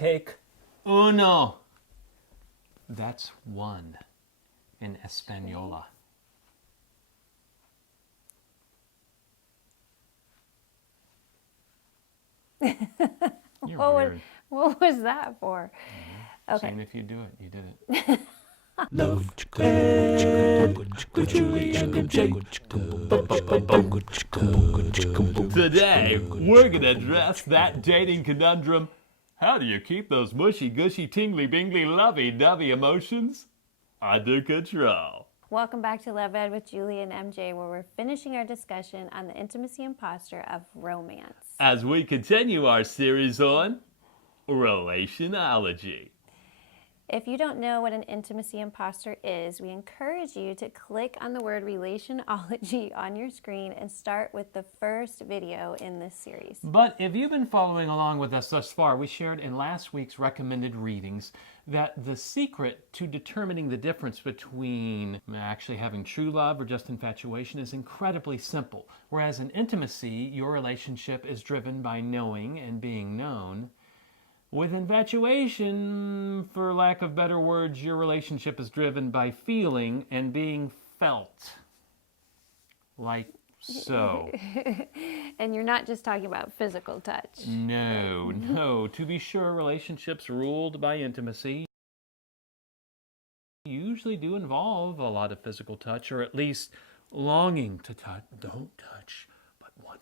take uno. That's one in Española. You're weird. What was that for? Okay. Same if you do it. You did it. Love Ed with Julie and MJ. Today, we're going to address that dating conundrum. How do you keep those mushy, gushy, tingly, bingly, lovey-dovey emotions under control? Welcome back to Love Ed with Julie and MJ, where we're finishing our discussion on the intimacy and posture of romance. As we continue our series on relationology. If you don't know what an intimacy imposter is, we encourage you to click on the word relationology on your screen and start with the first video in this series. But if you've been following along with us thus far, we shared in last week's recommended readings that the secret to determining the difference between actually having true love or just infatuation is incredibly simple. Whereas in intimacy, your relationship is driven by knowing and being known. With infatuation, for lack of better words, your relationship is driven by feeling and being felt. Like so. And you're not just talking about physical touch. No. To be sure, relationships ruled by intimacy usually do involve a lot of physical touch, or at least longing to touch. Don't touch, but want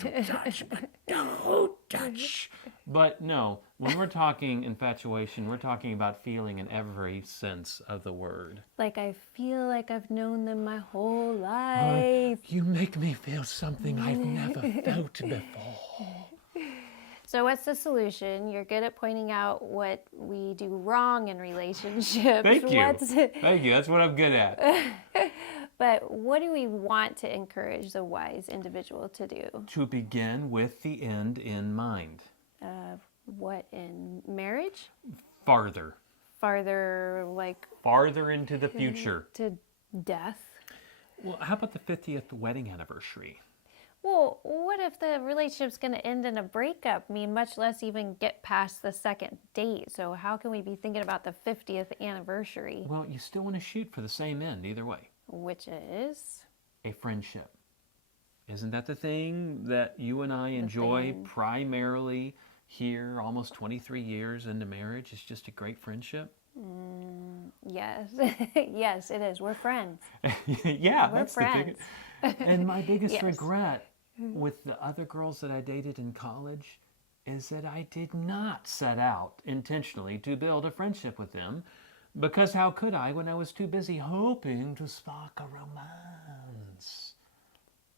to touch, but don't touch. But no, when we're talking infatuation, we're talking about feeling in every sense of the word. Like I feel like I've known them my whole life. You make me feel something I've never felt before. So what's the solution? You're good at pointing out what we do wrong in relationships. Thank you. Thank you. That's what I'm good at. But what do we want to encourage the wise individual to do? To begin with the end in mind. What, in marriage? Farther. Farther, like... Farther into the future. To death? Well, how about the 50th wedding anniversary? Well, what if the relationship's going to end in a breakup? I mean, much less even get past the second date. So how can we be thinking about the 50th anniversary? Well, you still want to shoot for the same end either way. Which is? A friendship. Isn't that the thing that you and I enjoy primarily here, almost 23 years into marriage? It's just a great friendship? Yes. Yes, it is. We're friends. Yeah, We're that's friends. the ticket. And my biggest Yes. regret with the other girls that I dated in college is that I did not set out intentionally to build a friendship with them. Because how could I when I was too busy hoping to spark a romance?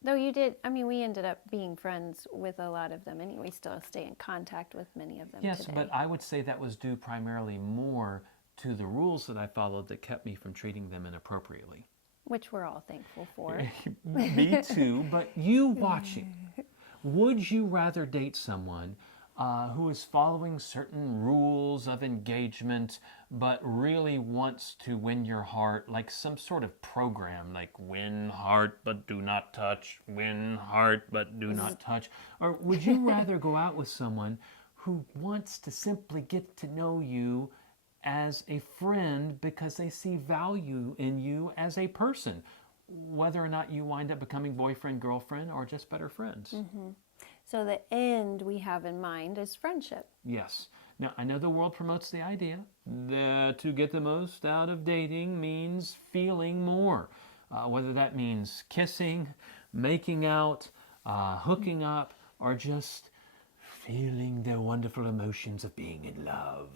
Though you did, I mean, we ended up being friends with a lot of them anyway. We still stay in contact with many of them Yes, today. but I would say that was due primarily more to the rules that I followed that kept me from treating them inappropriately. Which we're all thankful for. Me too, but you watching, would you rather date someone who is following certain rules of engagement but really wants to win your heart, like some sort of program, like win heart but do not touch, win heart but do not touch? Or would you rather go out with someone who wants to simply get to know you as a friend because they see value in you as a person, whether or not you wind up becoming boyfriend, girlfriend, or just better friends? So the end we have in mind is friendship. Yes. Now, I know the world promotes the idea that to get the most out of dating means feeling more. Whether that means kissing, making out, hooking up, or just feeling the wonderful emotions of being in love.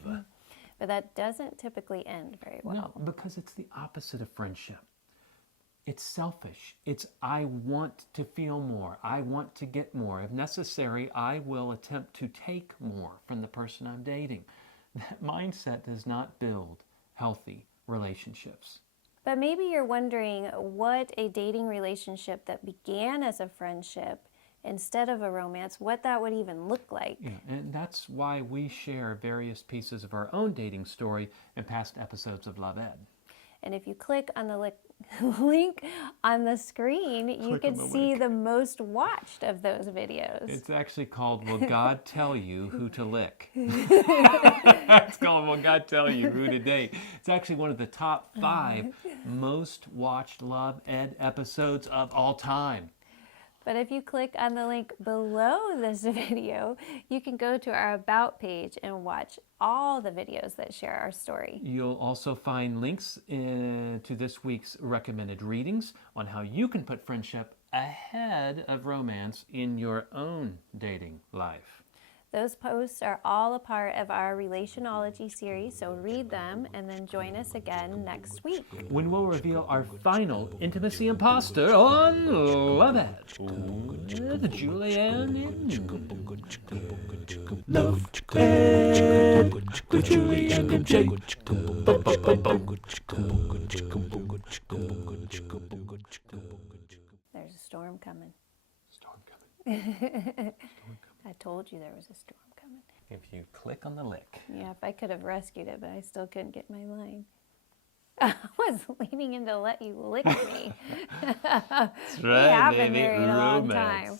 But that doesn't typically end very well. No, because it's the opposite of friendship. It's selfish. It's I want to feel more. I want to get more. If necessary, I will attempt to take more from the person I'm dating. That mindset does not build healthy relationships. But maybe you're wondering what a dating relationship that began as a friendship instead of a romance, what that would even look like. Yeah, and that's why we share various pieces of our own dating story in past episodes of Love Ed. And if you click on the link on the screen, you can see the most watched of those videos. It's actually called Will God Tell You Who to Lick? It's called Will God Tell You Who to Date? It's actually one of the top 5 most watched Love Ed episodes of all time. But if you click on the link below this video, you can go to our About page and watch all the videos that share our story. You'll also find links to this week's recommended readings on how you can put friendship ahead of romance in your own dating life. Those posts are all a part of our Relationology series, so read them and then join us again next week, when we'll reveal our final intimacy imposter on Love It with Julianne and Love Ed with Julie and MJ. There's a storm coming. Storm coming. I told you there was a storm coming. If you click on the lick. Yeah, if I could have rescued it, but I still couldn't get my line. I was leaning in to let you lick me. That's We have been married a long time.